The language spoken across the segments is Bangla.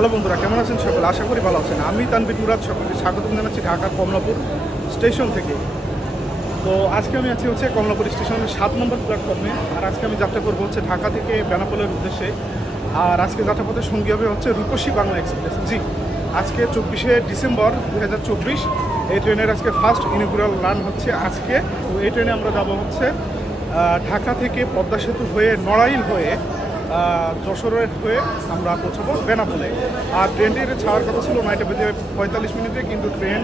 হ্যালো বন্ধুরা, কেমন আছেন সকলে? আশা করি ভালো আছেন। আমি তানভীর মুরাদ সকলকে স্বাগতম জানাচ্ছি ঢাকার কমলাপুর স্টেশন থেকে। তো আজকে আমি আছি কমলাপুর স্টেশনের 7 নম্বর প্ল্যাটফর্মে। আর আজকে আমি যাত্রা করবো ঢাকা থেকে বেনাপোলের উদ্দেশ্যে। আর আজকে যাত্রাপথের সঙ্গী হবে রূপসী বাংলা এক্সপ্রেস। জি, আজকে 24শে ডিসেম্বর 2024 এই ট্রেনের আজকে ফার্স্ট ইনগুরাল রান হচ্ছে আজকে। তো এই ট্রেনে আমরা যাবো ঢাকা থেকে পদ্মা সেতু হয়ে নড়াইল হয়ে যশোরের হয়ে আমরা পৌঁছাবো বেনাপোলে। আর ট্রেনটির ছাড়ার কথা ছিল 9:45, কিন্তু ট্রেন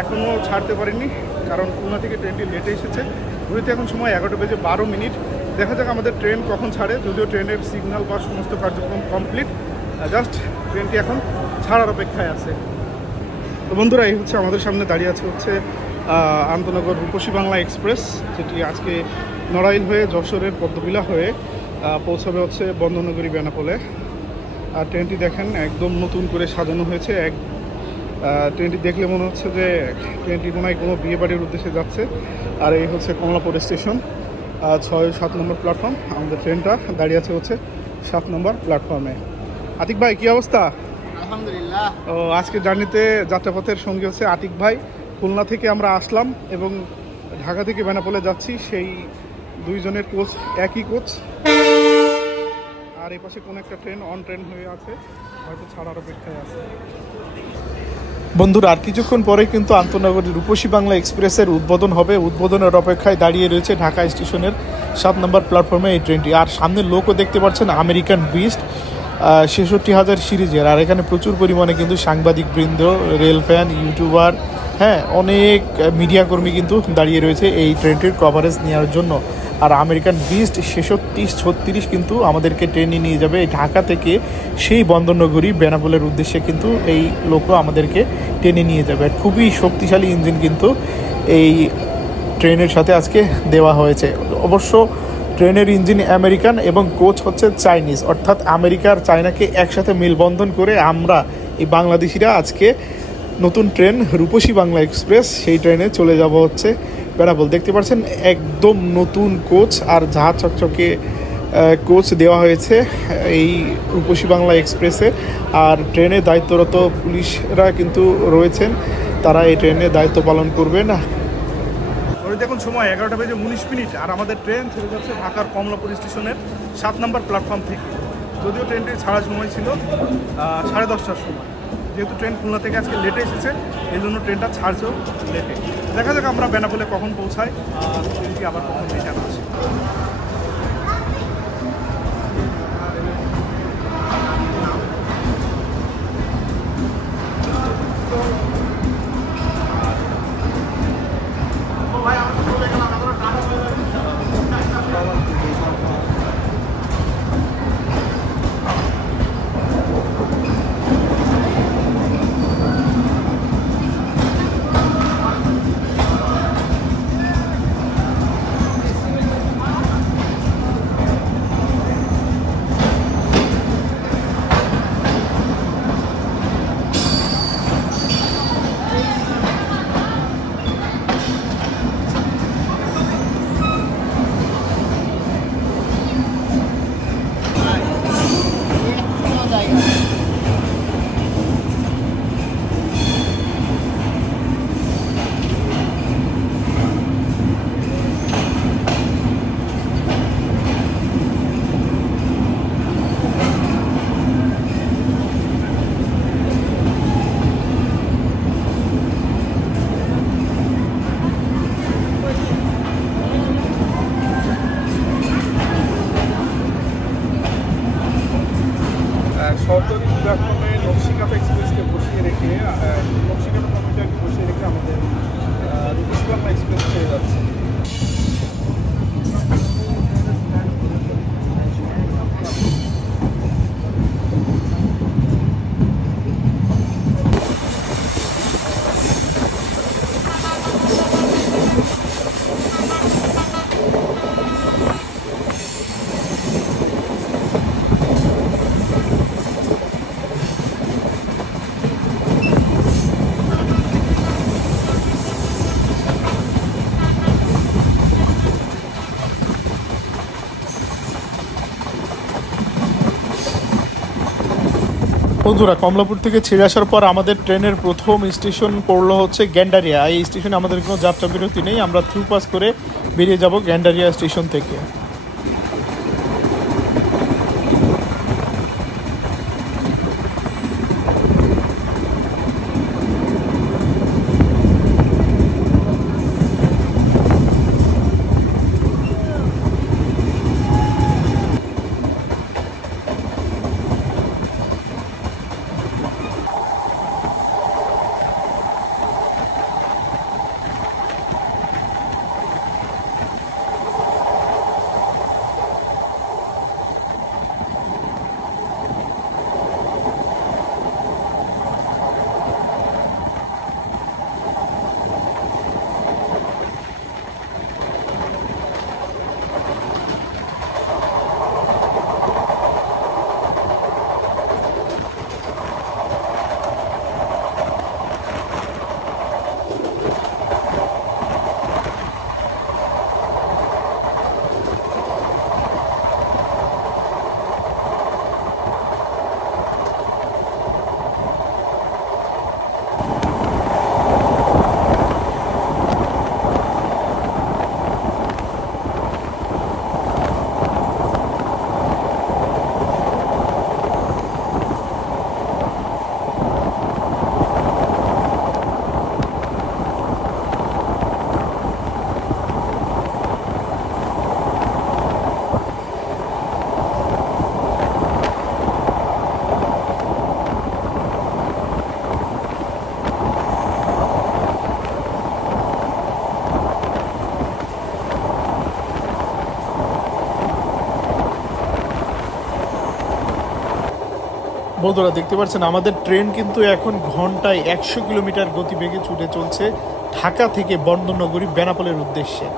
এখনও ছাড়তে পারিনি, কারণ খুলনা থেকে ট্রেনটি লেটে এসেছে। ঘুরিতে এখন সময় 11:12। দেখা যাক আমাদের ট্রেন কখন ছাড়ে, যদিও ট্রেনের সিগন্যাল বা সমস্ত কার্যক্রম কমপ্লিট, জাস্ট ট্রেনটি এখন ছাড়ার অপেক্ষায় আছে। তো বন্ধুরা, এই আমাদের সামনে দাঁড়িয়ে আছে আন্তনগর রূপসী বাংলা এক্সপ্রেস, যেটি আজকে নড়াইল হয়ে যশোরের পদ্মবিলা হয়ে পৌঁছাবে বন্দরনগরী বেনাপোলে। আর ট্রেনটি দেখেন একদম নতুন করে সাজানো হয়েছে। ট্রেনটি দেখলে মনে হচ্ছে যে ট্রেনটি মনে হয় কোনো বিয়ে বাড়ির উদ্দেশ্যে যাচ্ছে। আর এই কমলাপুর স্টেশন 6-7 নম্বর প্ল্যাটফর্ম। আমাদের ট্রেনটা দাঁড়িয়ে আছে 7 নম্বর প্ল্যাটফর্মে। আতিক ভাই, কি অবস্থা? আলহামদুলিল্লাহ। ও, আজকে জার্নিতে যাত্রাপথের সঙ্গী আতিক ভাই। খুলনা থেকে আমরা আসলাম এবং ঢাকা থেকে বেনাপোলে যাচ্ছি। সেই দুইজনের কোচ একই কোচ। আর এই পাশে কোন একটা ট্রেন অন ট্রেন হয়ে আছে, হয়তো ছাড়ার অপেক্ষায় আছে। বন্ধুরা, আর কিছুক্ষণ পরে কিন্তু আন্তনগরী রূপসী বাংলা এক্সপ্রেসের উদ্বোধন হবে। উদ্বোধনের অপেক্ষায় দাঁড়িয়ে রয়েছে ঢাকা স্টেশনের 7 নম্বর প্ল্যাটফর্মে এই ট্রেনটি। আর সামনের লোকও দেখতে পাচ্ছেন আমেরিকান বিস্ট 66,000 সিরিজের। আর এখানে প্রচুর পরিমাণে কিন্তু সাংবাদিক বৃন্দ, রেল ফ্যান, ইউটিউবার, অনেক মিডিয়া কর্মী কিন্তু দাঁড়িয়ে রয়েছে এই ট্রেনটির কভারেজ নেওয়ার জন্য। আর আমেরিকান বিস্ট 66-36 কিন্তু আমাদেরকে ট্রেনে নিয়ে যাবে ঢাকা থেকে সেই বন্দরনগরী বেনাপোলের উদ্দেশ্যে। কিন্তু এই লোকও আমাদেরকে ট্রেনে নিয়ে যাবে। খুবই শক্তিশালী ইঞ্জিন কিন্তু এই ট্রেনের সাথে আজকে দেওয়া হয়েছে। অবশ্য ট্রেনের ইঞ্জিন আমেরিকান এবং কোচ চাইনিজ, অর্থাৎ আমেরিকার চায়নাকে একসাথে মেলবন্ধন করে আমরা এই বাংলাদেশিরা আজকে নতুন ট্রেন রূপসী বাংলা এক্সপ্রেস, সেই ট্রেনে চলে যাব বেনাপোল। দেখতে পাচ্ছেন একদম নতুন কোচ আর ঝাঁ চকচকে কোচ দেওয়া হয়েছে এই রূপসী বাংলা এক্সপ্রেসে। আর ট্রেনে দায়িত্বরত পুলিশরা কিন্তু রয়েছেন, তারা এই ট্রেনে দায়িত্ব পালন করবেন। এখন সময় 11:19, আর আমাদের ট্রেন ছেড়ে যাচ্ছে ঢাকার কমলাপুর স্টেশনের 7 নম্বর প্ল্যাটফর্ম থেকে। যদিও ট্রেনটির ছাড়ার সময় ছিল 10:30টার সময়। যেহেতু ট্রেন খুলনা থেকে আজকে লেটে এসেছে, এই জন্য ট্রেনটা ছাড়ছেও লেটে। দেখা যাক আমরা বেনাপোলে কখন পৌঁছাই, আর ট্রেনটি আবার কখন রিটার্ন আসে। সরকারি প্ল্যাটফর্মে নকশিকাঁথা এক্সপ্রেসকে বসিয়ে রেখে নকশিকাঁথা কমিটারকে বসিয়ে রেখে আমাদের রূপসী বাংলা এক্সপ্রেস ছেড়ে যাচ্ছে। বন্ধুরা, কমলাপুর থেকে ছেড়ে আসার পর আমাদের ট্রেনের প্রথম স্টেশন পড়লো হচ্ছে গ্যান্ডারিয়া। এই স্টেশনে আমাদের কোনো যাত্রা বিরতি নেই, আমরা থ্রু পাস করে বেরিয়ে যাব গ্যান্ডারিয়া স্টেশন থেকে। বন্ধুরা, দেখতে পাচ্ছেন আমাদের ট্রেন কিন্তু এখন ঘন্টায় 100 কিলোমিটার গতিবেগে ছুটে চলছে ঢাকা থেকে বন্দরনগরী বেনাপোলের উদ্দেশ্যে।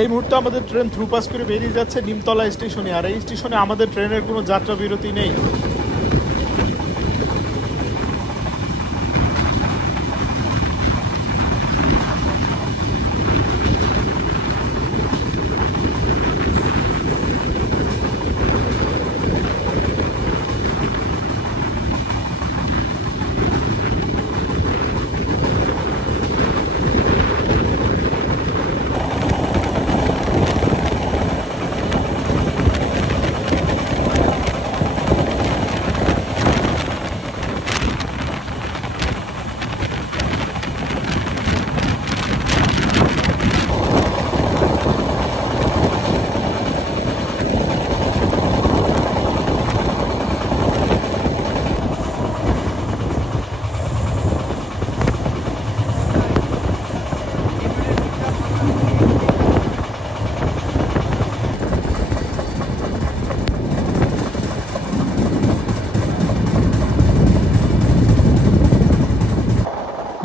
এই মুহূর্তে আমাদের ট্রেন থ্রু পাস করে বেরিয়ে যাচ্ছে নিমতলা স্টেশনে, আর এই স্টেশনে আমাদের ট্রেনের কোনো যাত্রা বিরতি নেই।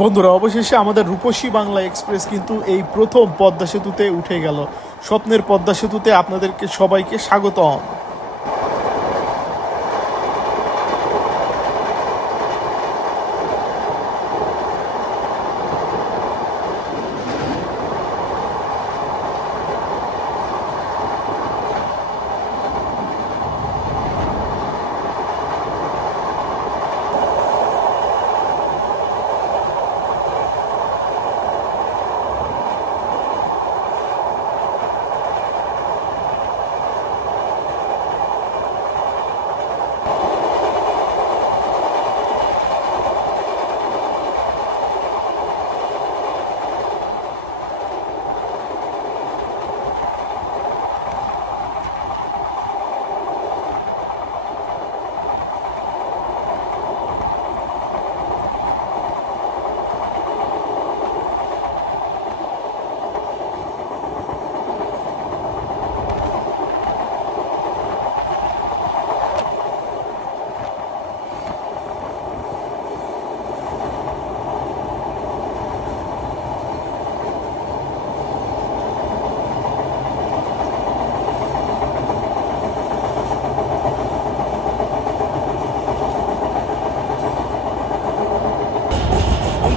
বন্ধুরা, অবশেষে আমাদের রূপসী বাংলা এক্সপ্রেস কিন্তু এই প্রথম পদ্মা সেতুতে উঠে গেল। স্বপ্নের পদ্মা সেতুতে আপনাদেরকে সবাইকে স্বাগতম।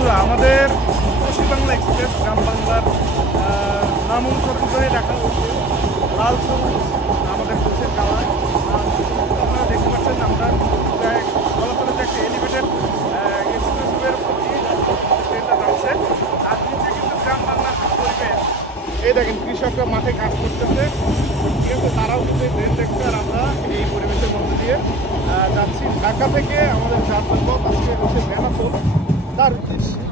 বন্ধুরা, আমাদের পশ্চিম বাংলা এক্সপ্রেস গ্রাম বাংলার নাম অনুসরণ করে রাখা হচ্ছে লাল সবুজ আমাদের দেশের কালার। আপনারা দেখতে পাচ্ছেন আমরা প্রায় চলাচলের একটা এলিভেটেড এক্সপ্রেসওয়ের উপর দিয়ে ট্রেনটা যাচ্ছে। আর নিচে কিন্তু গ্রাম বাংলার পরিবেশ, এই দেখেন কৃষকরা মাঠে কাজ করতেছে, ঠিক আছে, তারাও কিন্তু ট্রেন দেখছে। আর আমরা এই পরিবেশের মধ্যে দিয়ে যাচ্ছি। ঢাকা থেকে আমাদের যাত্রার পথ আজকে হচ্ছে বেনাপোল, তার উদ্দেশ্যে।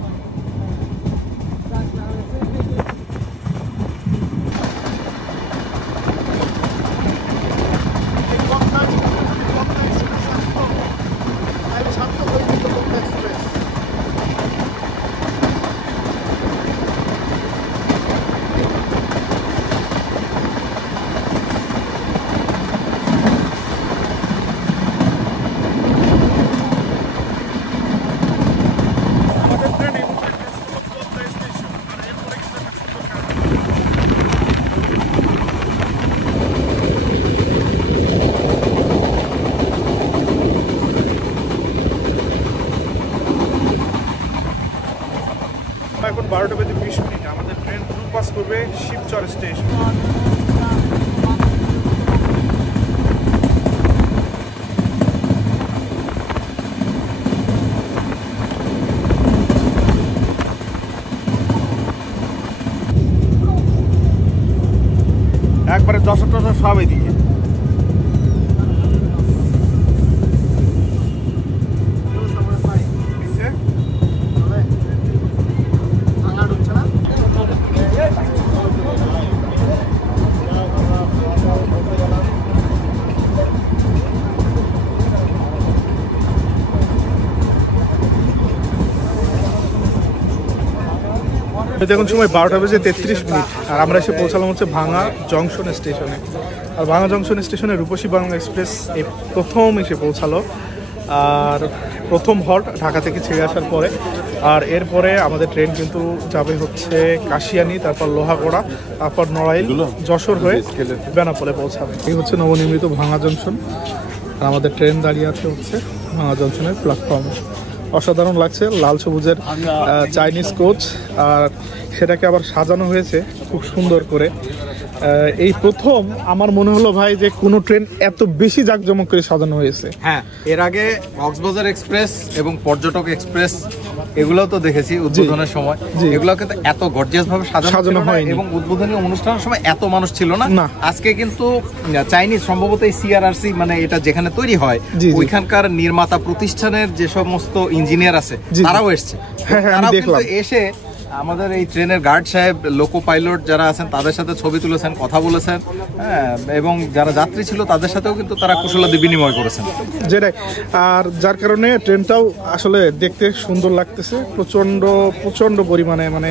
এখন 12:20 আমাদের ট্রেন থ্রু পাস করবে শিবচর স্টেশন। একবারে যশোর সব এদিকে। দেখুন সময় 12:33 আর আমরা এসে পৌঁছালাম হচ্ছে ভাঙা জংশন স্টেশনে। আর ভাঙা জংশন স্টেশনে রূপসী বাংলা এক্সপ্রেস এই প্রথম এসে পৌঁছালো। আর প্রথম হল্ট ঢাকা থেকে ছেড়ে আসার পরে। আর এরপরে আমাদের ট্রেন কিন্তু যাবে হচ্ছে কাশিয়ানি, তারপর লোহাগড়া, তারপর নড়াইল, যশোর হয়ে বেনাপোলে পৌঁছাবে। এই হচ্ছে নবনির্মিত ভাঙা জংশন। আর আমাদের ট্রেন দাঁড়িয়ে আছে হচ্ছে ভাঙা জংশনের প্ল্যাটফর্মে। অসাধারণ লাগছে, লাল সবুজের চাইনিজ কোচ, আর সেটাকে আবার সাজানো হয়েছে খুব সুন্দর করে। এই প্রথম আমার মনে হলো ভাই যে কোনো ট্রেন এত বেশি জাঁকজমক করে সাজানো হয়েছে। হ্যাঁ, এর আগে কক্সবাজার এক্সপ্রেস এবং পর্যটক এক্সপ্রেস এগুলোও তো দেখেছি উদ্বোধনের সময়, এগুলো কিন্তু এত গর্জিয়াস ভাবে সাজানো হয়নি এবং উদ্বোধনী অনুষ্ঠানের সময় এত মানুষ ছিল না। আজকে কিন্তু চাইনিজ সম্ভবত এই সিআরআরসি মানে এটা যেখানে তৈরি হয় ওইখানকার নির্মাতা প্রতিষ্ঠানের যে সমস্ত ইঞ্জিনিয়ার আছে তারাও এসছে। তারাও কিন্তু এসে আমাদের এই ট্রেনের গার্ড সাহেব, লোকো পাইলট যারা আছেন তাদের সাথে ছবি তুলেছেন, কথা বলেছেন, হ্যাঁ, এবং যারা যাত্রী ছিল তাদের সাথেও কিন্তু তারা কুশলাদি বিনিময় করেছেন, যেটাই। আর যার কারণে ট্রেনটাও আসলে দেখতে সুন্দর লাগতেছে। প্রচণ্ড পরিমাণে মানে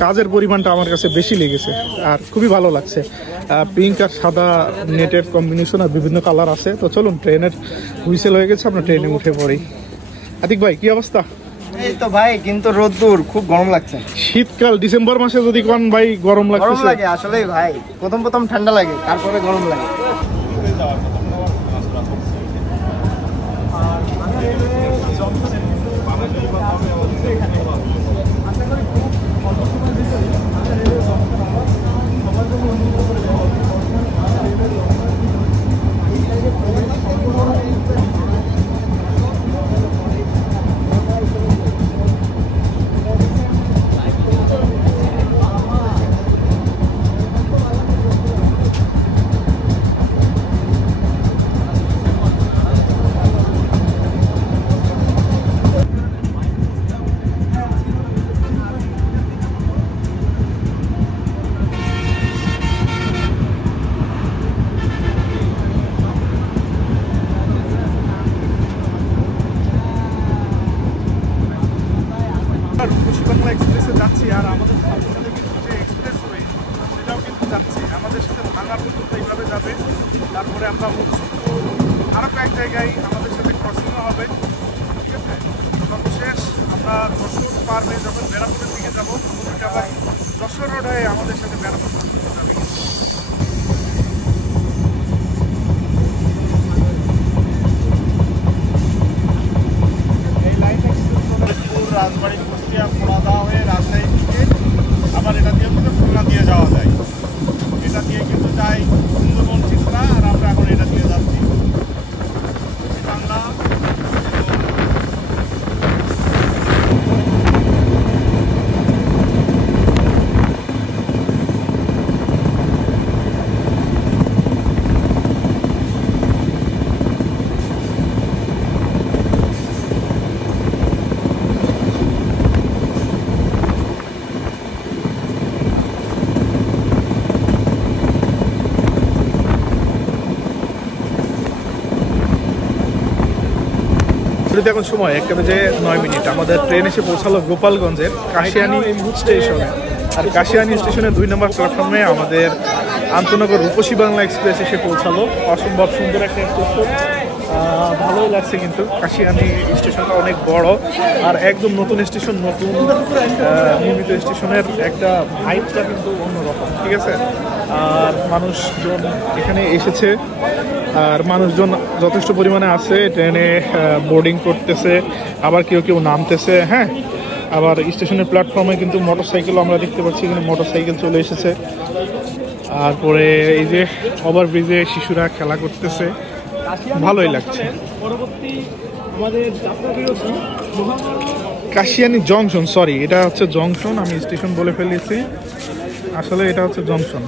কাজের পরিমাণটা আমার কাছে বেশি লেগেছে আর খুবই ভালো লাগছে। পিঙ্ক আর সাদা নেটের কম্বিনেশন আর বিভিন্ন কালার আছে। তো চলুন, ট্রেনের হুইসেল হয়ে গেছে, আমরা ট্রেনে উঠে পড়ি। আতিক ভাই, কি অবস্থা? এই তো ভাই, কিন্তু রোদ্দুর, খুব গরম লাগছে। শীতকাল ডিসেম্বর মাসে যদি কোন ভাই গরম লাগে আসলে ভাই, প্রথম ঠান্ডা লাগে, তারপরে গরম লাগে। রূপসী বাংলা এক্সপ্রেসে যাচ্ছি। আর আমাদের যে এক্সপ্রেসওয়ে সেটাও কিন্তু যাচ্ছে আমাদের সাথে ভাঙা পর্যন্ত এইভাবে যাবে। তারপরে আমরা আরও কয়েক জায়গায় আমাদের সাথে ক্রসিংও হবে, ঠিক আছে। সর্বশেষ আমরা যশোর পার হয়ে যখন বেনাপোলের দিকে যাবো, ওটা আবার যশোর রোড হয়ে আমাদের সাথে বেনাপোল পর্যন্ত যাবে। এই লাইন রাজবাড়ি, কুষ্টিয়া, এখন সময় 1:09। আমাদের ট্রেন এসে পৌঁছালো গোপালগঞ্জের কাশিয়ানী স্টেশনে। আর কাশিয়ানী স্টেশনের 2 নম্বর প্ল্যাটফর্মে আমাদের আন্তনগর রূপসী বাংলা এক্সপ্রেস এসে পৌঁছালো। অসম্ভব সুন্দর একটা স্টেশন, ভালোই লাগছে। কিন্তু কাশিয়ানী স্টেশনটা অনেক বড় আর একদম নতুন স্টেশন, নতুন নির্মিত স্টেশনের একটা ভাইবটা কিন্তু অন্যরকম, ঠিক আছে। আর মানুষজন এখানে এসেছে, আর মানুষজন যথেষ্ট পরিমাণে আছে, ট্রেনে বোর্ডিং করতেছে, আবার কেউ কেউ নামতেছে। হ্যাঁ, আবার স্টেশনের প্ল্যাটফর্মে কিন্তু মোটরসাইকেল আমরা দেখতে পাচ্ছি, এখানে মোটরসাইকেল চলে এসেছে। তারপরে এই যে ওভারব্রিজে শিশুরা খেলা করতেছে, ভালোই লাগছে। কাশিয়ানী জংশন, সরি এটা হচ্ছে জংশন, আমি স্টেশন বলে ফেলেছি, আসলে এটা হচ্ছে জংশন।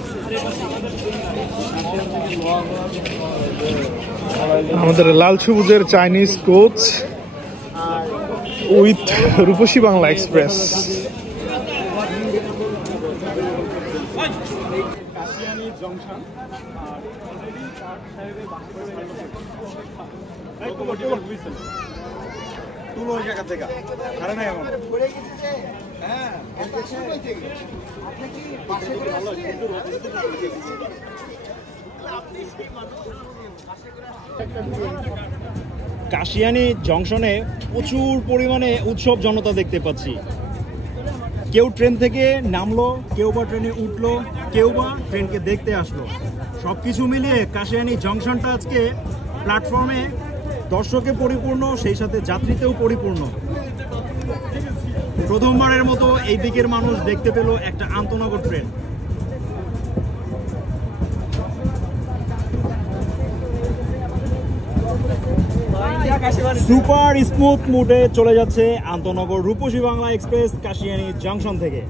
আমাদের লাল সবুজের Chinese coach with Rupashi Bangla express. Kashiani জংশনে প্রচুর পরিমাণে উৎসব জনতা দেখতে পাচ্ছি। কেউ ট্রেন থেকে নামলো, কেউ বা ট্রেনে উঠলো, কেউ বা ট্রেনকে দেখতে আসলো। সব কিছু মিলিয়ে কাশিয়ানী জংশনটা আজকে প্ল্যাটফর্মে দর্শকে পরিপূর্ণ, সেই সাথে যাত্রীতেও পরিপূর্ণ। প্রথমবারের মতো এই দিকের মানুষ দেখতে পেল একটা আন্তনগর ট্রেন। সুপার স্মুথ মুডে চলে যাচ্ছে আন্তনগর রূপসী বাংলা এক্সপ্রেস কাশিয়ানী জংশন থেকে।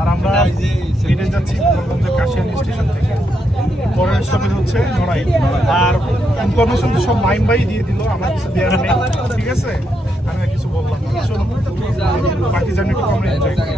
আর আমরা হেঁটে যাচ্ছি গোপালগঞ্জের কাশিয়ানী স্টেশন থেকে। পরের স্টপেজ হচ্ছে নড়াইল। আর ইনফরমেশন তো সব মাইম ভাই দিয়ে দিল, আমার কিছু দেওয়ার নেই, ঠিক আছে। আমি আর কিছু বললাম না, চলো বাকি জার্নিটুকু আমরা এনজয় করি।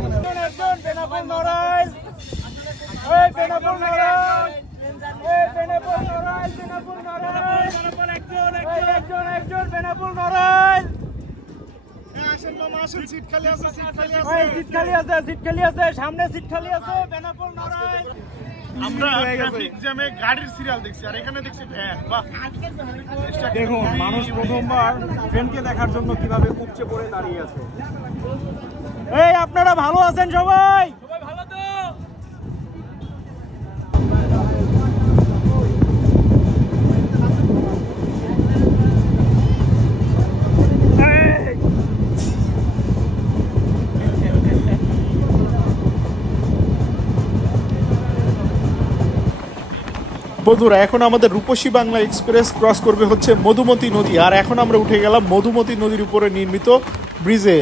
আমরা ট্রাফিক জ্যামে গাড়ির সিরিয়াল দেখছি, আর এখানে দেখছি ভ্যান। বাহ, দেখুন মানুষ প্রথমবার ট্রেনকে দেখার জন্য কিভাবে উপচে পড়ে দাঁড়িয়ে আছে। এই আপনারা ভালো আছেন সবাই? ভালো তো? বন্ধুরা, এখন আমাদের রূপসী বাংলা এক্সপ্রেস ক্রস করবে হচ্ছে মধুমতি নদী। আর এখন আমরা উঠে গেলাম মধুমতি নদীর উপরে নির্মিত ব্রিজে।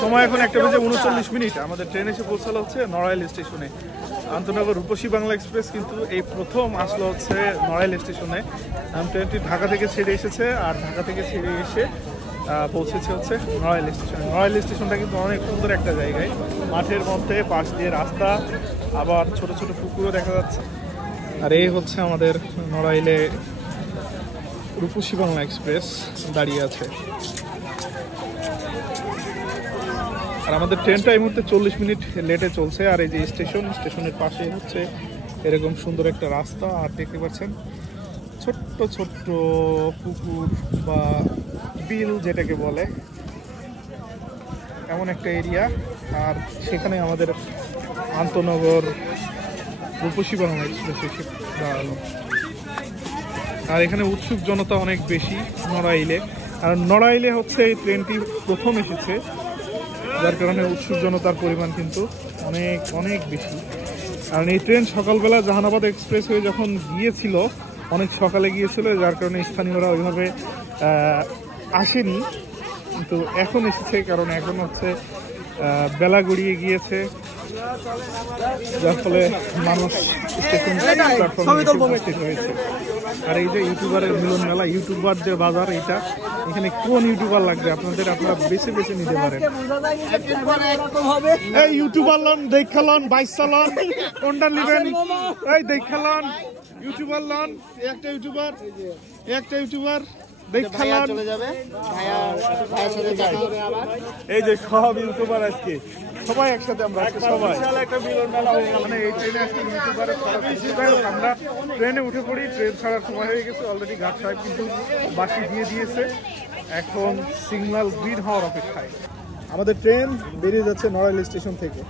সময় এখন 1:39। আমাদের ট্রেন এসে পৌঁছালো হচ্ছে নড়াইল স্টেশনে। আন্তনগর রূপসী বাংলা এক্সপ্রেস কিন্তু এই প্রথম আসলো হচ্ছে নড়াইল স্টেশনে। ট্রেনটি ঢাকা থেকে ছেড়ে এসেছে, আর ঢাকা থেকে ছেড়ে এসে পৌঁছেছে হচ্ছে নড়াইল স্টেশনে। নড়াইল স্টেশনটা কিন্তু অনেক সুন্দর একটা জায়গায়, মাঠের মধ্যে, পাশ দিয়ে রাস্তা, আবার ছোট ছোট পুকুরও দেখা যাচ্ছে। আর এই হচ্ছে আমাদের নড়াইলে রূপসী বাংলা এক্সপ্রেস দাঁড়িয়ে আছে। আর আমাদের ট্রেনটা এই মুহূর্তে 40 মিনিট লেটে চলছে। আর এই যে স্টেশনের পাশে হচ্ছে এরকম সুন্দর একটা রাস্তা, আর দেখতে পাচ্ছেন ছোট্ট ছোট্ট পুকুর বা বিল যেটাকে বলে, এমন একটা এরিয়া। আর সেখানে আমাদের আন্তনগর রূপসী বাংলা এক্সপ্রেস এসে দাঁড়ালো। আর এখানে উৎসুক জনতা অনেক বেশি নড়াইলে। আর নড়াইলে হচ্ছে এই ট্রেনটি প্রথম এসেছে, যার কারণে উৎসুক জনতার পরিমাণ কিন্তু অনেক অনেক বেশি। কারণ এই ট্রেন সকালবেলা জাহানাবাদ এক্সপ্রেস হয়ে যখন গিয়েছিল, অনেক সকালে গিয়েছিল, যার কারণে স্থানীয়রা ওইভাবে আসেনি, কিন্তু এখন এসেছে। কারণ এখন হচ্ছে বেলা গড়িয়ে গিয়েছে, যার ফলে মানুষ স্টেশন প্ল্যাটফর্মে হয়েছে। আর এই যে ইউটিউবারের মিলন মেলা, ইউটিউবার যে বাজার, এটা এখানে কোন ইউটিউবার লাগবে আপনারা বেছে বেছে নিতে পারেন। এই ইউটিউবার লন, দেখালন, বাইশ চালন, কোনটা নেবেন? এই দেখালন, ইউটিউবার লন, একটা ইউটিউবার দেখালন। এই যে সব ইউটিউবার আজকে সবাই একসাথে, আমরা সবাই মানে এই ট্রেনে আজকে ইউটিউবারের। আমরা ট্রেনে উঠে পড়ি, ট্রেন ছাড়ার সময় হয়ে গেছে অলরেডি। ঘাট সাহেব কিন্তু বাসি দিয়ে দিয়েছে, এখন সিগন্যাল গ্রিন হওয়ার অপেক্ষায়। আমাদের ট্রেন বেরিয়ে যাচ্ছে নড়াইল স্টেশন থেকে।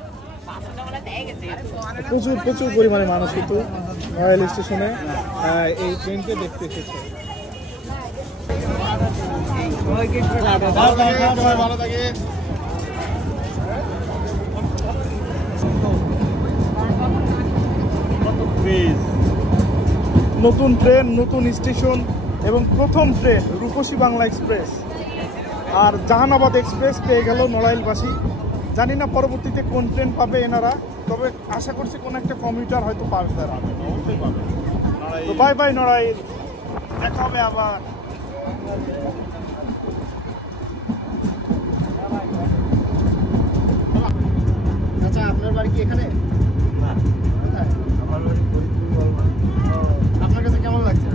প্রচুর পরিমাণে মানুষ কিন্তু নড়াইল স্টেশনে এই ট্রেনকে দেখতে এসেছে। নতুন ট্রেন, নতুন স্টেশন এবং প্রথম ট্রেন রূপসী বাংলা এক্সপ্রেস আর জাহানাবাদ এক্সপ্রেস পেয়ে গেল নড়াইলবাসী। জানি না পরবর্তীতে কোন ট্রেন পাবে এনারা, তবে আশা করছি কোন একটা কমিউটার হয়তো পাবে, তারা অবশ্যই পাবে। তো বাই বাই নড়াইল, দেখা হবে আবার। আচ্ছা, আপনার বাড়ি কি এখানে? না, আমার বাড়ি আপনার কাছে কেমন লাগছে?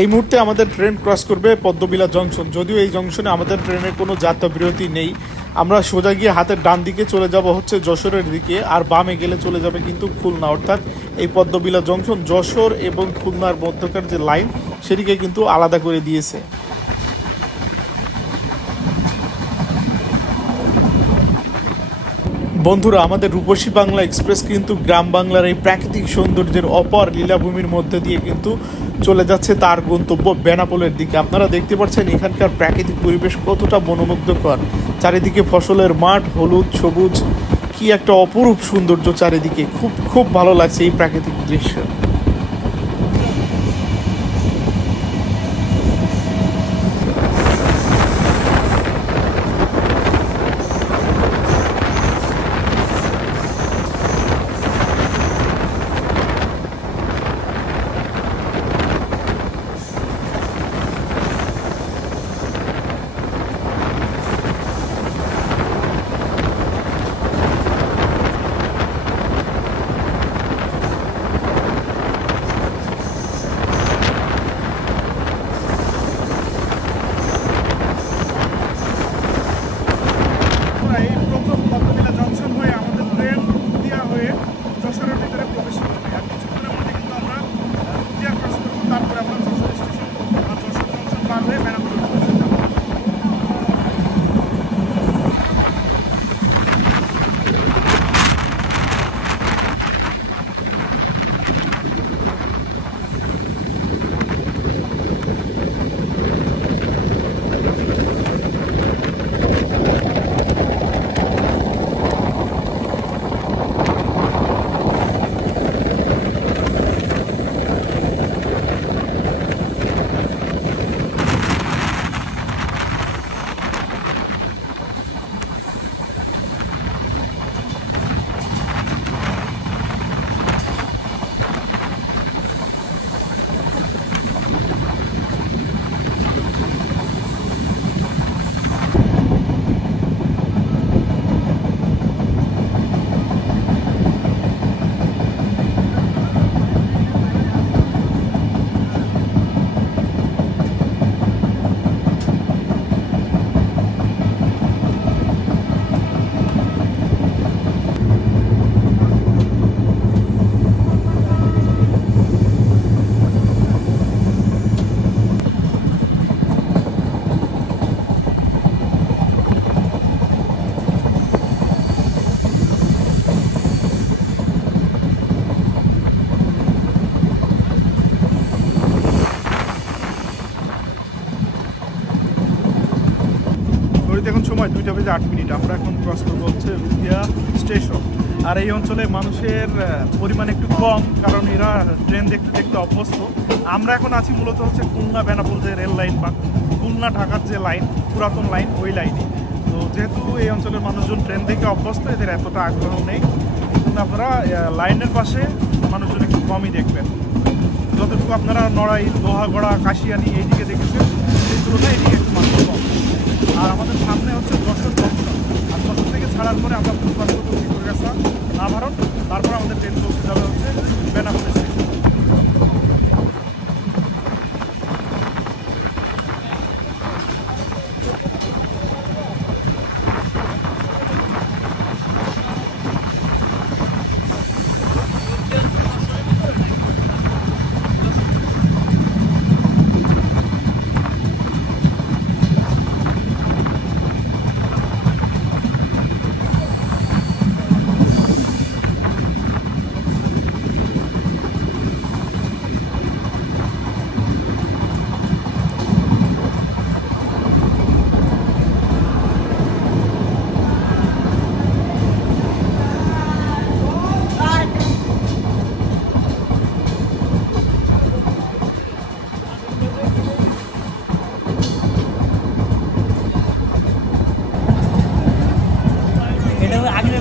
এই মুহূর্তে আমাদের ট্রেন ক্রস করবে পদ্মবিলা জংশন। যদিও এই জংশনে আমাদের ট্রেনের কোনো যাত্রা বিরতি নেই। আমরা সোজা গিয়ে হাতের ডান দিকে চলে যাব হচ্ছে যশোরের দিকে, আর বামে গেলে চলে যাবে কিন্তু খুলনা। অর্থাৎ এই পদ্মবিলা জংশন যশোর এবং খুলনার মধ্যকার যে লাইন সেটিকে কিন্তু আলাদা করে দিয়েছে। বন্ধুরা, আমাদের রূপসী বাংলা এক্সপ্রেস কিন্তু গ্রাম বাংলার এই প্রাকৃতিক সৌন্দর্যের অপর লীলাভূমির মধ্যে দিয়ে কিন্তু চলে যাচ্ছে তার গন্তব্য বেনাপোলের দিকে। আপনারা দেখতে পাচ্ছেন এখানকার প্রাকৃতিক পরিবেশ কতটা মনোমুগ্ধকর। চারিদিকে ফসলের মাঠ, হলুদ সবুজ, কি একটা অপরূপ সৌন্দর্য চারিদিকে। খুব খুব ভালো লাগছে এই প্রাকৃতিক দৃশ্য। এখন সময় 2:08। আমরা এখন ক্রস করবো হচ্ছে রুপিয়া স্টেশন। আর এই অঞ্চলে মানুষের পরিমাণ একটু কম, কারণ এরা ট্রেন দেখতে দেখতে অভ্যস্ত। আমরা এখন আছি মূলত হচ্ছে খুলনা বেনাপোল যে রেল লাইন বা খুলনা ঢাকার যে লাইন, পুরাতন লাইন, ওই লাইনে। তো যেহেতু এই অঞ্চলের মানুষজন ট্রেন দেখে অভ্যস্ত, এদের এতটা আগ্রহ নেই। কিন্তু আপনারা লাইনের পাশে মানুষজন একটু কমই দেখবেন। যতটুকু আপনারা নড়াই, লোহাগড়া, কাশিয়ানি এইদিকে দেখেছেন, সেই তুলনায় এইদিকে একটু মানুষ কম। আর আমাদের সামনে হচ্ছে যশোর জংশন। আর যশোর থেকে ছাড়ার পরে আমরা ফুটপাথ করবো চিত্রগাছা, নাভারণ, তারপর আমাদের ট্রেন পৌঁছে যাবে হচ্ছে বেনাপোল স্টেশন।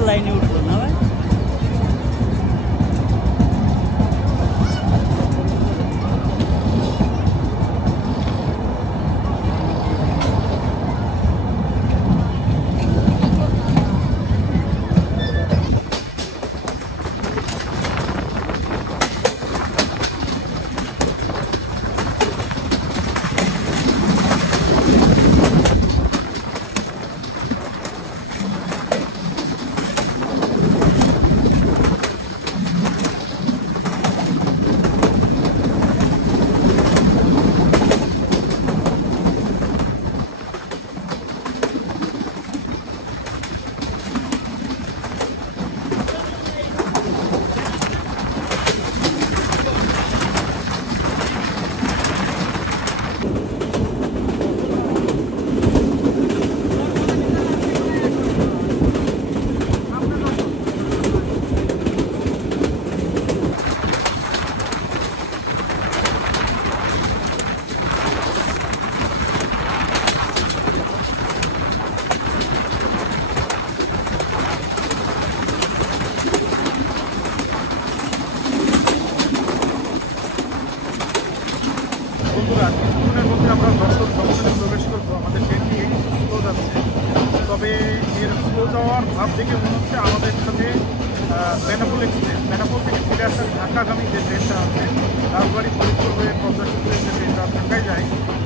লাইনে উঠলো না ভাই। যাওয়ার ভাব দেখে মনে হচ্ছে আমাদের সাথে বেনাপোল এক্সপ্রেস, বেনাপোল থেকে ফিরে আসার ঢাকাগামী যে ট্রেনটা আছে রাজবাড়ি ফরিদপুর হয়ে পদ্মা সেতুর যে ট্রেনটা ঢাকায় যায়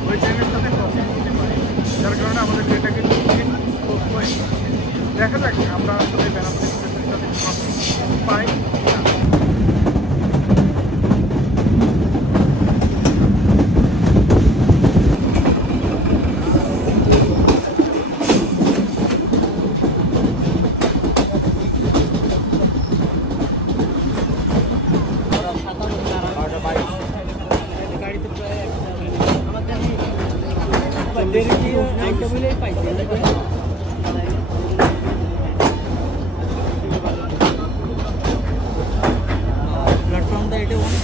ওই ট্রেনের সাথে ক্রসিং হতে পারে, যার কারণে আমাদের ট্রেনটাকে দেখা যাক আমরা আসলে বেনাপোল এক্সপ্রেসের সাথে ক্রসিং পাই। প্ল্যাটফর্মটা এটা অনেক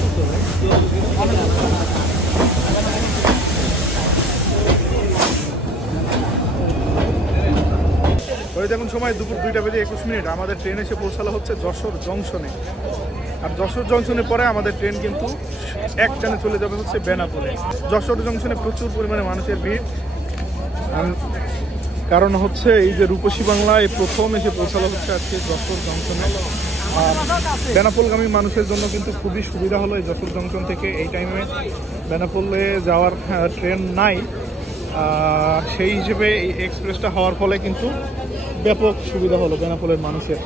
ওই দেখুন সময় দুপুর 2:21 আমাদের ট্রেন এসে পৌঁছালো হচ্ছে যশোর জংশনে। আর যশোর জংশনের পরে আমাদের ট্রেন কিন্তু এক টানে চলে যাবে হচ্ছে বেনাপোলে। যশোর জংশনে প্রচুর পরিমাণে মানুষের ভিড়, কারণ হচ্ছে এই যে রূপসী বাংলায় প্রথম এসে পৌঁছালো হচ্ছে আজকে যশোর জংশনে। আর বেনাপোলগামী মানুষের জন্য কিন্তু খুবই সুবিধা হলো এই যশোর জংশন থেকে। এই টাইমে বেনাপোলে যাওয়ার ট্রেন নাই, সেই হিসেবে এই এক্সপ্রেসটা হওয়ার ফলে কিন্তু ব্যাপক সুবিধা হলো বেনাপোলের মানুষের।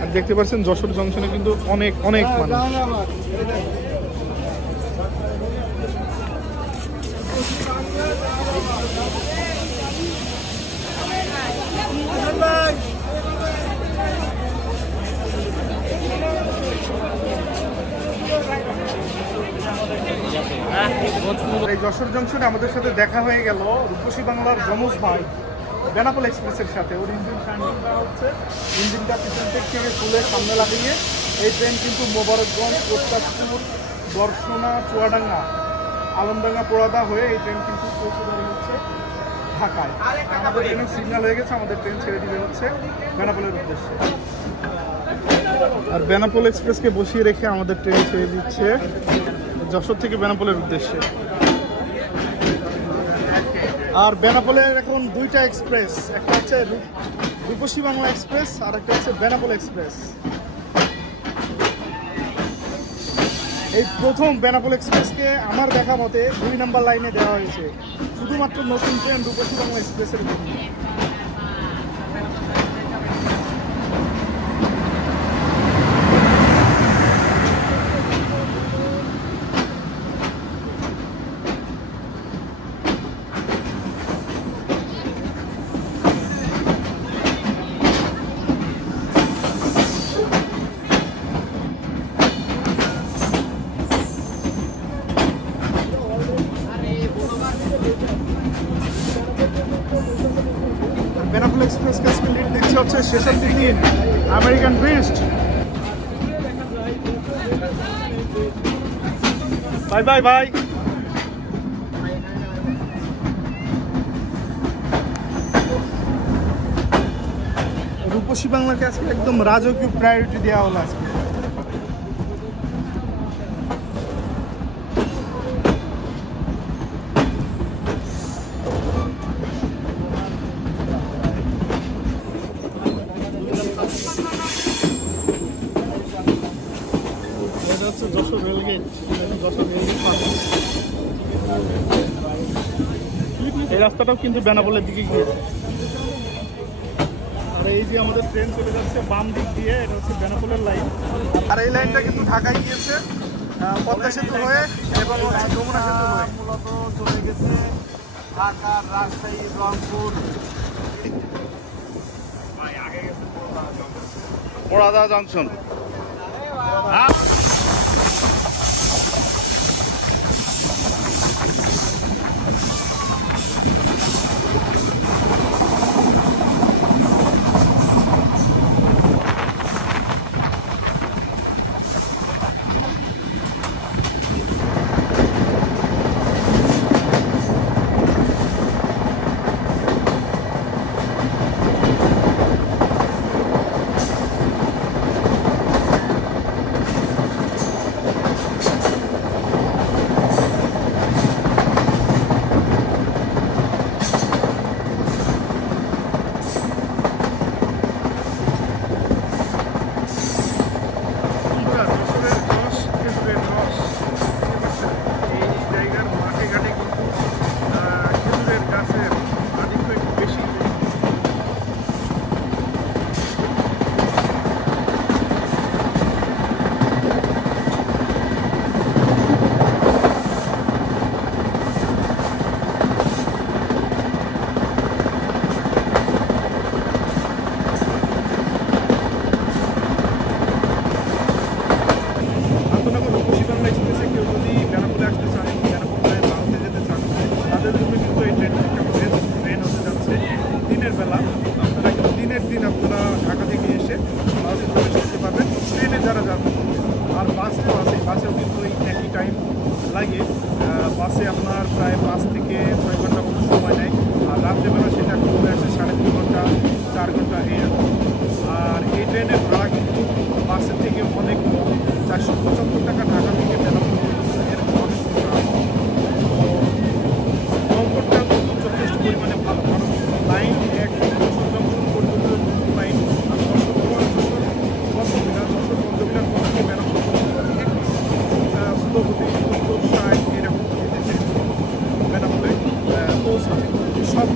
আর দেখতে পাচ্ছেন যশোর জংশনে কিন্তু অনেক অনেক মানুষ। এই যশোর জংশনে আমাদের সাথে দেখা হয়ে গেল রূপসী বাংলার যমজ ভাই বেনাপোল এক্সপ্রেসের সাথে। ওর ইঞ্জিন শাইনিং করা হচ্ছে, ইঞ্জিনটা পিছন থেকে খুলে সামনে লাগিয়ে এই ট্রেন কিন্তু মোবারকগঞ্জ, প্রতাপপুর, দর্শনা, চুয়াডাঙ্গা, আলমডাঙ্গা, পোড়াদা হয়ে এই ট্রেন কিন্তু পৌঁছে দেওয়া হচ্ছে ঢাকায়। আমাদের ট্রেনের সিগন্যাল হয়ে গেছে, আমাদের ট্রেন ছেড়ে দিবে হচ্ছে বেনাপোলের উদ্দেশ্যে। আর বেনাপোল এক্সপ্রেসকে বসিয়ে রেখে আমাদের ট্রেন ছেড়ে দিচ্ছে যশোর থেকে বেনাপোলের উদ্দেশ্যে। আর বেনাপোলের এখন দুইটা এক্সপ্রেস, একটা হচ্ছে রূপসী বাংলা এক্সপ্রেস আর একটা হচ্ছে বেনাপোল এক্সপ্রেস। এই প্রথম বেনাপোল এক্সপ্রেসকে আমার দেখা মতে 2 নম্বর লাইনে দেওয়া হয়েছে শুধুমাত্র নতুন ট্রেন রূপসী বাংলা এক্সপ্রেসের জন্য। বেনাপোল এক্সপ্রেস কাজকে লিড দিচ্ছে হচ্ছে station 3 American beast. Bye bye bye. Rupashi বাংলাকে আজকে একদম রাজকীয় প্রায়োরিটি দেওয়া হলো আজকে। যশোর রেলগেট, যশোর রেলগেট এই রাস্তাটাও কিন্তু বেনাপোলের দিকে গিয়েছে। আর এই যে আমাদের ট্রেন চলে যাচ্ছে বাম দিক দিয়ে, এটা হচ্ছে বেনাপোলের লাইন। আর এই লাইনটা কিন্তু ঢাকায় গিয়েছে পদ্মা সেতু হয়ে এবং যমুনা সেতু হয়ে মূলত চলে গেছে ঢাকা, রাজশাহী, রংপুর, পোড়াদা জংশন।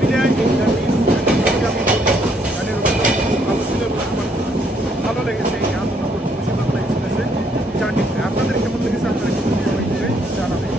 মিলিয়ে এই জার্নি আমি গাড়ির অভিজ্ঞতা ভালো ছিল এবং আমার ভালো লেগেছে এই আনন্দনগর রূপসী বাংলা এক্সপ্রেসের জার্নিতে। আপনাদের কেমন লেগেছে আপনারা কিন্তু জানাবেন।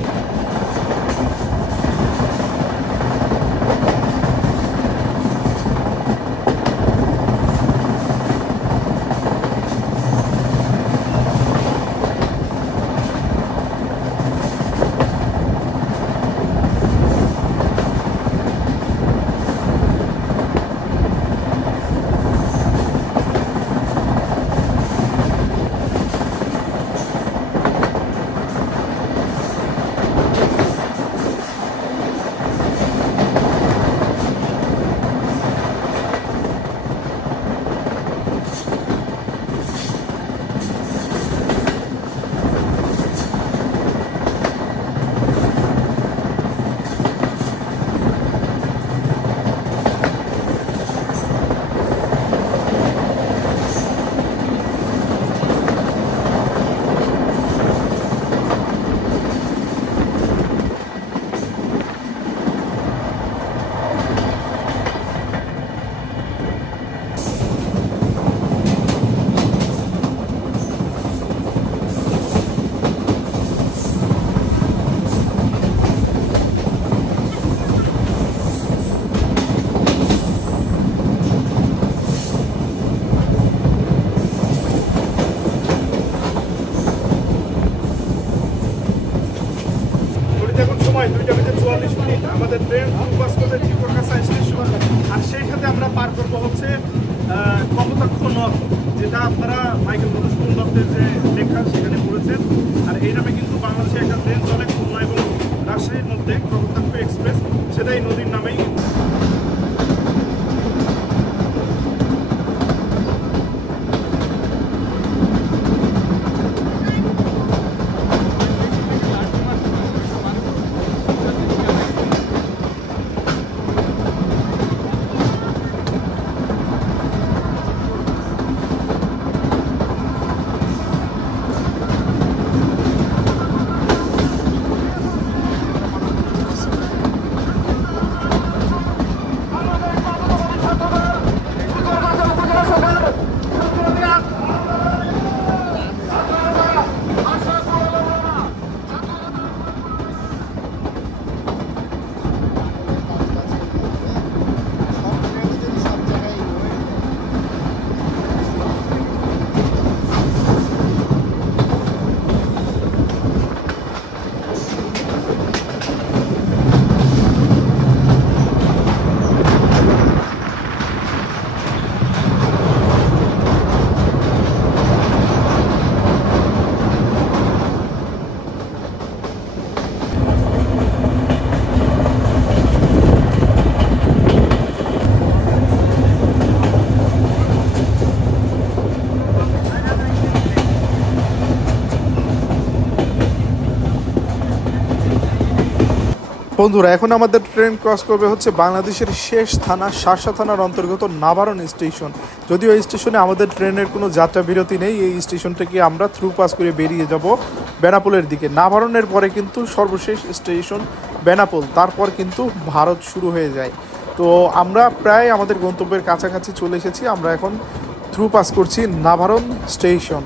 এখন সময় 2:44 আমাদের ট্রেন বাস করবে চিকরকাছা স্টেশন, আর সেই সাথে আমরা পার করবো হচ্ছে কপোতাক্ষ নদ, যেটা আপনারা মাইকেল মধুসূদন দত্তের যে লেখা সেখানে পড়েছেন। আর এই নামে কিন্তু বাংলাদেশে একটা ট্রেন চলে খুলনা এবং রাজশাহীর মধ্যে, কপোতাক্ষ এক্সপ্রেস, সেটা এই নদীর নামেই। বন্ধুরা, এখন আমাদের ট্রেন ক্রস করবে হচ্ছে বাংলাদেশের শেষ থানা শার্শা থানার অন্তর্গত নাভারণ স্টেশন। যদিও এই স্টেশনে আমাদের ট্রেনের কোনো যাত্রা বিরতি নেই, এই স্টেশন থেকে আমরা থ্রু পাস করে বেরিয়ে যাব বেনাপোলের দিকে। নাভারণের পরে কিন্তু সর্বশেষ স্টেশন বেনাপোল, তারপর কিন্তু ভারত শুরু হয়ে যায়। তো আমরা প্রায় আমাদের গন্তব্যের কাছাকাছি চলে এসেছি। আমরা এখন থ্রু পাস করছি নাভারণ স্টেশন।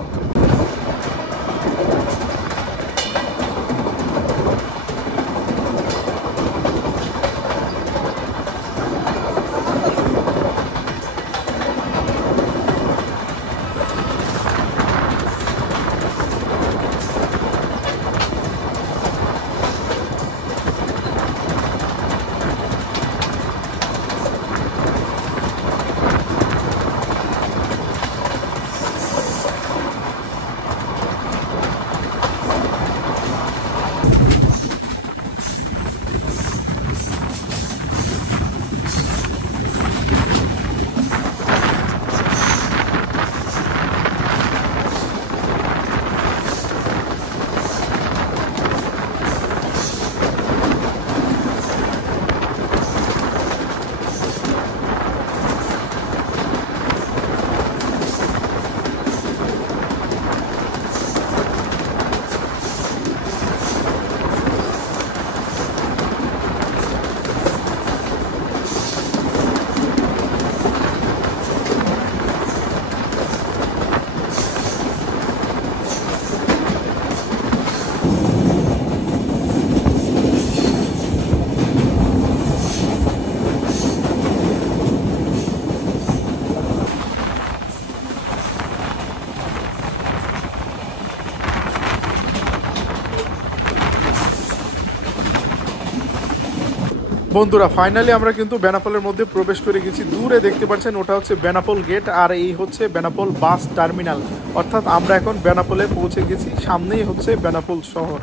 বন্ধুরা ফাইনালি আমরা কিন্তু বেনাপোলের মধ্যে প্রবেশ করে গেছি। দূরে দেখতে পাচ্ছেন ওটা হচ্ছে বেনাপোল গেট, আর এই হচ্ছে বেনাপোল বাস টার্মিনাল। অর্থাৎ আমরা এখন বেনাপোলে পৌঁছে গেছি, সামনেই হচ্ছে বেনাপোল শহর।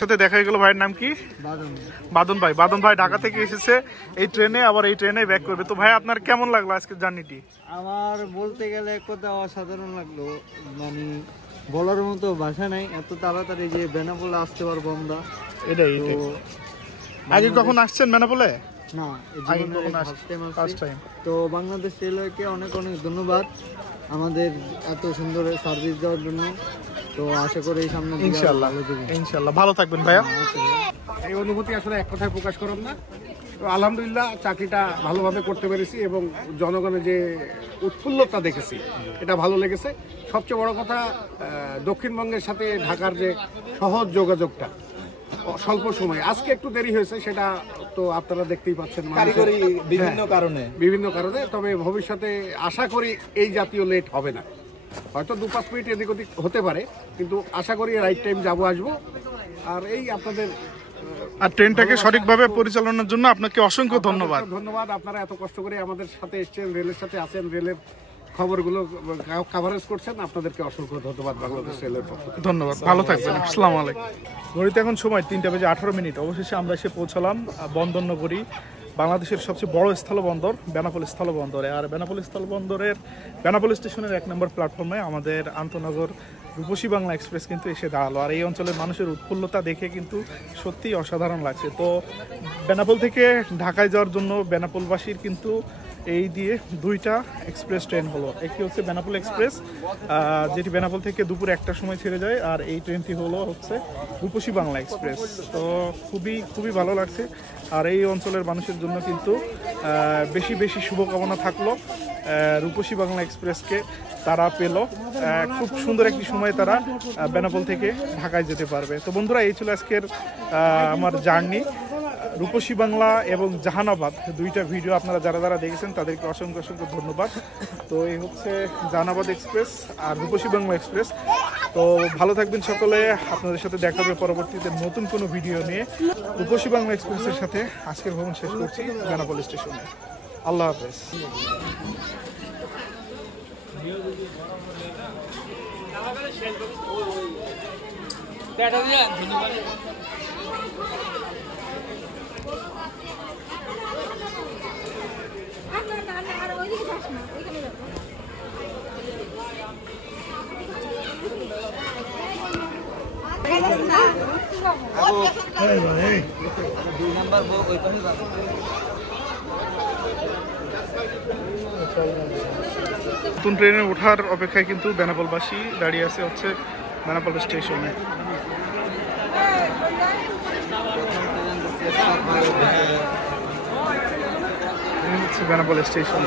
সাথে দেখা গেল। ভাইয়ের নাম কি? বাদন ভাই। বাদন ভাই ঢাকা থেকে এসেছে এই ট্রেনে, আবার এই ট্রেনে ব্যাক করবে। তো ভাই আপনার কেমন লাগলো আজকের জার্নিটি? আমার বলতে গেলে এক কথা অসাধারণ লাগলো, মানে বলার মতো ভাষা নাই। এত তাড়াতাড়ি যে বেনাপোলে আসতে পারবো আমরা, এটাই। আগে কখন আসছেন বেনাপোলে? না, ফার্স্ট টাইম। তো বাংলাদেশ রেলওয়েকে অনেক অনেক ধন্যবাদ আমাদের এত সুন্দর সার্ভিস দেওয়ার জন্য। তো আশা করি সামনে ইনশাআল্লাহ ভালো থাকবেন ভাইয়া। এই অনুভূতি আসলে এক কথায় প্রকাশ করার না। তো আলহামদুলিল্লাহ চাকরিটা ভালোভাবে করতে পেরেছি এবং জনগণের যে উৎফুল্লতা দেখেছি এটা ভালো লেগেছে। সবচেয়ে বড় কথা দক্ষিণবঙ্গের সাথে ঢাকার যে সহজ যোগাযোগটা স্বল্প সময়, আজকে একটু দেরি হয়েছে সেটা তো আপনারা দেখতেই পাচ্ছেন বিভিন্ন কারণে। তবে ভবিষ্যতে আশা করি এই জাতীয় লেট হবে না। হয়তো 2-5 মিনিট এদিক ওদিক হতে পারে, কিন্তু আশা করি রাইট টাইম আসবো। আর এই আপনাদের আর ট্রেনটাকে সঠিকভাবে পরিচালনার জন্য আপনাকে অসংখ্য ধন্যবাদ। আপনারা এত কষ্ট করে আমাদের সাথে এসেছেন, রেলের সাথে আছেন, রেলের খবরগুলো কভারেজ করছেন, আপনাদেরকে অসংখ্য ধন্যবাদ বাংলাদেশ রেলের পক্ষ থেকে। ধন্যবাদ, ভালো থাকবেন। আসসালামু আলাইকুম। ঘড়িতে এখন সময় 3:18। অবশেষে আমরা এসে পৌঁছালাম বন্দরনগরী, বাংলাদেশের সবচেয়ে বড় স্থলবন্দর বেনাপোল স্থলবন্দরে। আর বেনাপোল স্থলবন্দরের বেনাপোল স্টেশনের 1 নম্বর প্ল্যাটফর্মে আমাদের আন্তনগর রূপসী বাংলা এক্সপ্রেস কিন্তু এসে দাঁড়ালো। আর এই অঞ্চলের মানুষের উৎফুল্লতা দেখে কিন্তু সত্যিই অসাধারণ লাগছে। তো বেনাপোল থেকে ঢাকায় যাওয়ার জন্য বেনাপোলবাসীর কিন্তু এই দিয়ে 2টা এক্সপ্রেস ট্রেন হলো। একটি হচ্ছে বেনাপোল এক্সপ্রেস, যেটি বেনাপোল থেকে দুপুর 1টার সময় ছেড়ে যায়, আর এই ট্রেনটি হচ্ছে রূপসী বাংলা এক্সপ্রেস। তো খুবই ভালো লাগছে। আর এই অঞ্চলের মানুষের জন্য কিন্তু বেশি বেশি শুভকামনা থাকলো। রূপসী বাংলা এক্সপ্রেসকে তারা পেল, খুব সুন্দর একটি সময় তারা বেনাপোল থেকে ঢাকায় যেতে পারবে। তো বন্ধুরা, এই ছিল আজকের আমার জার্নি রূপসী বাংলা এবং জাহানাবাদ। 2টা ভিডিও আপনারা যারা দেখেছেন তাদেরকে অসংখ্য ধন্যবাদ। তো এই হচ্ছে জাহানাবাদ এক্সপ্রেস আর রূপসী বাংলা এক্সপ্রেস। তো ভালো থাকবেন সকলে। আপনাদের সাথে দেখা হবে পরবর্তীতে নতুন কোনো ভিডিও নিয়ে। রূপসী বাংলা এক্সপ্রেসের সাথে আজকের ভ্রমণ শেষ করছি বেনাপোল স্টেশনে। আল্লাহ হাফেজ। নতুন ট্রেনে ওঠার অপেক্ষায় কিন্তু বেনাপোলবাসী দাঁড়িয়ে আছে হচ্ছে বেনাপোল স্টেশনে। বেনাপোল স্টেশন।